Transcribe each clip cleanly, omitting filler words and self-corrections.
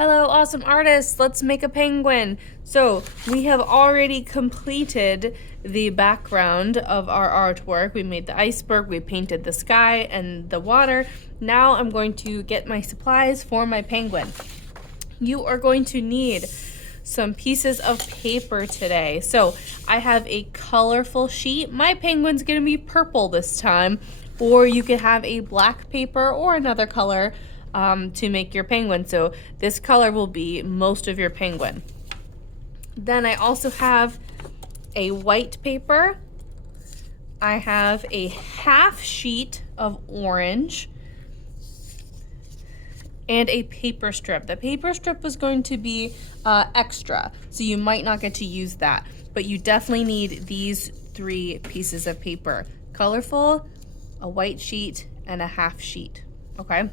Hello, awesome artists. Let's make a penguin. So we have already completed the background of our artwork. We made the iceberg, we painted the sky and the water. Now I'm going to get my supplies for my penguin. You are going to need some pieces of paper today. So I have a colorful sheet. My penguin's gonna be purple this time, or you could have a black paper or another color to make your penguin. So this color will be most of your penguin. Then I also have a white paper. I have a half sheet of orange and a paper strip. The paper strip was going to be extra, so you might not get to use that, but you definitely need these 3 pieces of paper: colorful, a white sheet, and a half sheet. Okay,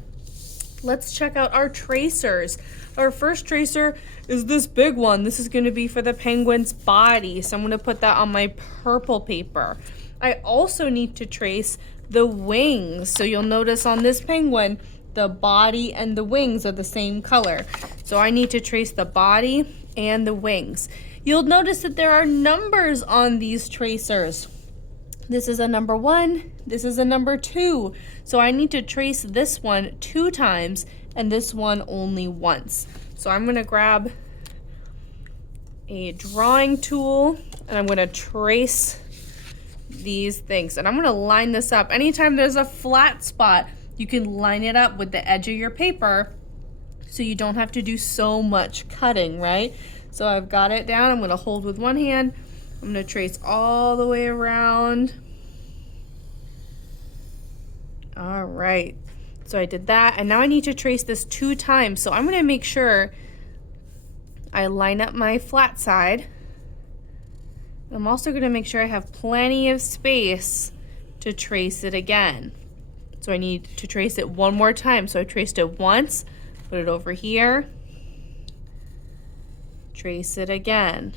let's check out our tracers. Our first tracer is this big one. This is going to be for the penguin's body, so I'm going to put that on my purple paper. I also need to trace the wings, so you'll notice on this penguin the body and the wings are the same color. So I need to trace the body and the wings. You'll notice that there are numbers on these tracers. This is a number 1, this is a number 2. So I need to trace this one 2 times and this one only once. So I'm gonna grab a drawing tool and I'm gonna trace these things. And I'm gonna line this up. Anytime there's a flat spot, you can line it up with the edge of your paper so you don't have to do so much cutting, right? So I've got it down. I'm gonna hold with one hand. I'm gonna trace all the way around. All right, so I did that, and now I need to trace this 2 times. So I'm gonna make sure I line up my flat side. I'm also gonna make sure I have plenty of space to trace it again. So I need to trace it one more time. So I traced it once, put it over here, trace it again.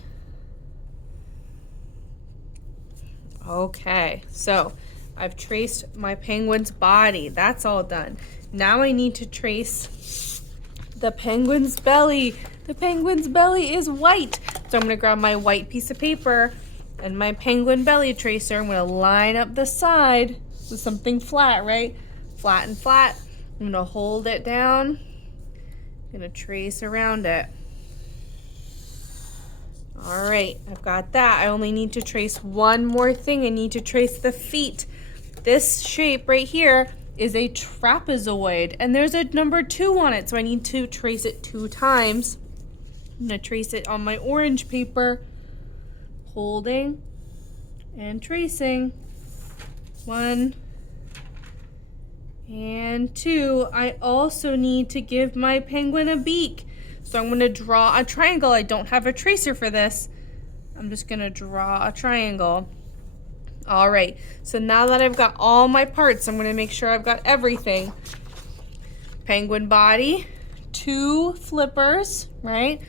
Okay, so I've traced my penguin's body. That's all done. Now I need to trace the penguin's belly. The penguin's belly is white. So I'm gonna grab my white piece of paper and my penguin belly tracer. I'm gonna line up the side with something flat, right? Flat and flat. I'm gonna hold it down. I'm gonna trace around it. All right, I've got that. I only need to trace one more thing. I need to trace the feet. This shape right here is a trapezoid, and there's a number 2 on it, so I need to trace it 2 times. I'm gonna trace it on my orange paper, holding and tracing. 1 and 2. I also need to give my penguin a beak. So I'm gonna draw a triangle. I don't have a tracer for this. I'm just gonna draw a triangle. All right, so now that I've got all my parts, I'm gonna make sure I've got everything. Penguin body, 2 flippers, right?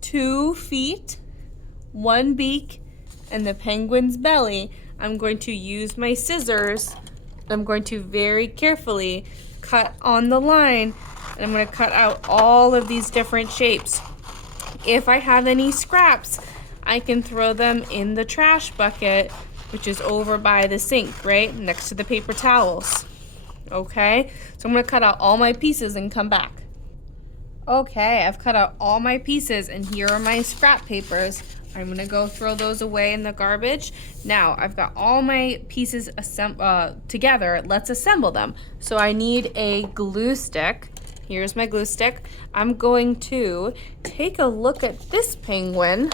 2 feet, 1 beak, and the penguin's belly. I'm going to use my scissors. I'm going to very carefully cut on the line, and I'm going to cut out all of these different shapes. If I have any scraps, I can throw them in the trash bucket, which is over by the sink, right? Next to the paper towels. Okay, so I'm going to cut out all my pieces and come back. Okay, I've cut out all my pieces, and here are my scrap papers. I'm gonna go throw those away in the garbage. Now, I've got all my pieces together. Let's assemble them. So I need a glue stick. Here's my glue stick. I'm going to take a look at this penguin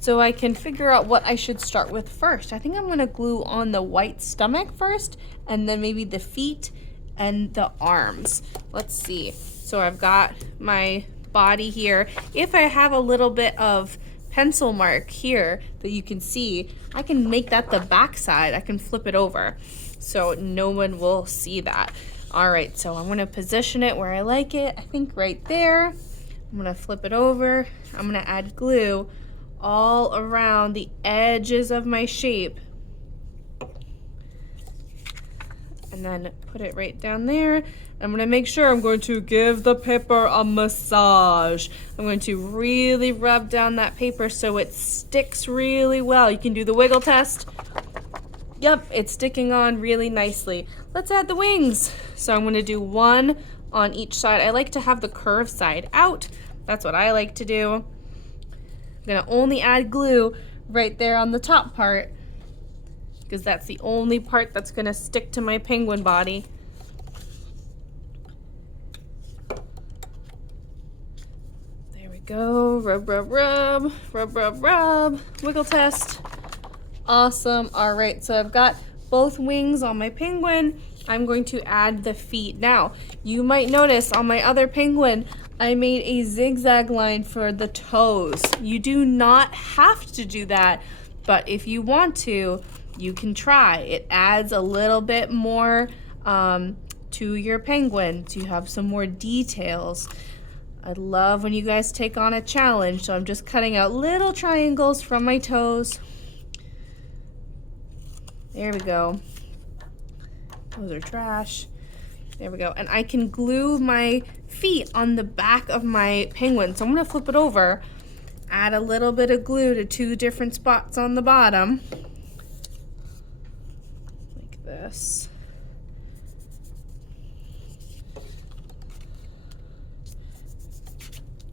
so I can figure out what I should start with first. I think I'm gonna glue on the white stomach first, and then maybe the feet and the arms. Let's see. So I've got my body here. If I have a little bit of pencil mark here that you can see, I can make that the back side. I can flip it over so no one will see that. All right, so I'm gonna position it where I like it. I think right there. I'm gonna flip it over. I'm gonna add glue all around the edges of my shape. And then put it right down there. I'm going to make sure I'm going to give the paper a massage. I'm going to really rub down that paper so it sticks really well. You can do the wiggle test. Yep, it's sticking on really nicely. Let's add the wings. So I'm going to do one on each side. I like to have the curved side out. That's what I like to do. I'm going to only add glue right there on the top part because that's the only part that's going to stick to my penguin body. Go, rub, rub, rub, rub, rub, rub, wiggle test. Awesome. All right, so I've got both wings on my penguin. I'm going to add the feet. Now, you might notice on my other penguin, I made a zigzag line for the toes. You do not have to do that, but if you want to, you can try. It adds a little bit more to your penguin, so you have some more details. I love when you guys take on a challenge, so I'm just cutting out little triangles from my toes. There we go. Those are trash. There we go. And I can glue my feet on the back of my penguin. So I'm going to flip it over, add a little bit of glue to 2 different spots on the bottom. Like this.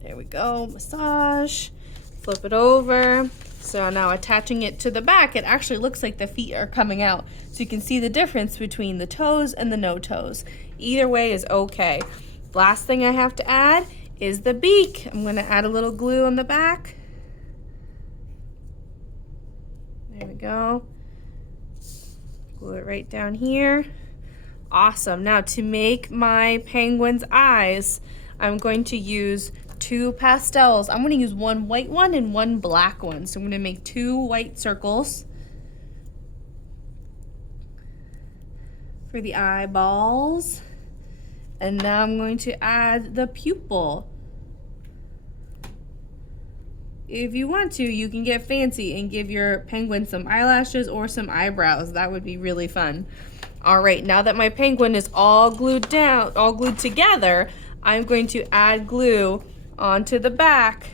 There we go, massage, flip it over. So now attaching it to the back, it actually looks like the feet are coming out. So you can see the difference between the toes and the no toes. Either way is okay. Last thing I have to add is the beak. I'm gonna add a little glue on the back. There we go. Glue it right down here. Awesome. Now to make my penguin's eyes, I'm going to use 2 pastels. I'm going to use one white one and one black one. So I'm going to make 2 white circles for the eyeballs. And now I'm going to add the pupil. If you want to, you can get fancy and give your penguin some eyelashes or some eyebrows. That would be really fun. All right, now that my penguin is all glued down, all glued together, I'm going to add glue onto the back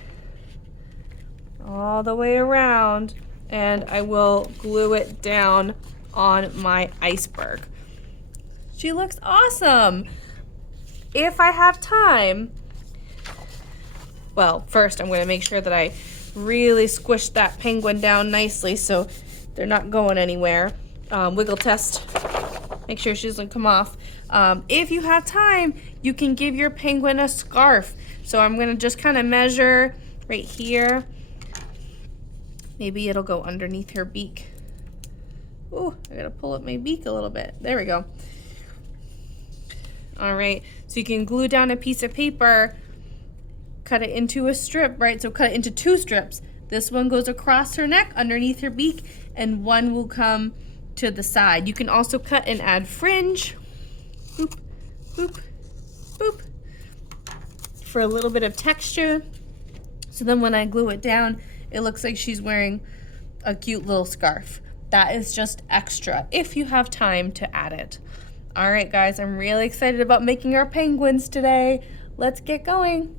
all the way around, and I will glue it down on my iceberg. She looks awesome. If I have time, well, first I'm going to make sure that I really squish that penguin down nicely so they're not going anywhere. Wiggle test. Make sure she doesn't come off. If you have time, you can give your penguin a scarf. So I'm gonna just kind of measure right here. Maybe it'll go underneath her beak. Ooh, I gotta pull up my beak a little bit. There we go. All right, so you can glue down a piece of paper, cut it into a strip, right? So cut it into 2 strips. This one goes across her neck, underneath her beak, and one will come to the side. You can also cut and add fringe. Boop, boop, boop. For a little bit of texture. So then when I glue it down, it looks like she's wearing a cute little scarf. That is just extra if you have time to add it. All right, guys, I'm really excited about making our penguins today. Let's get going.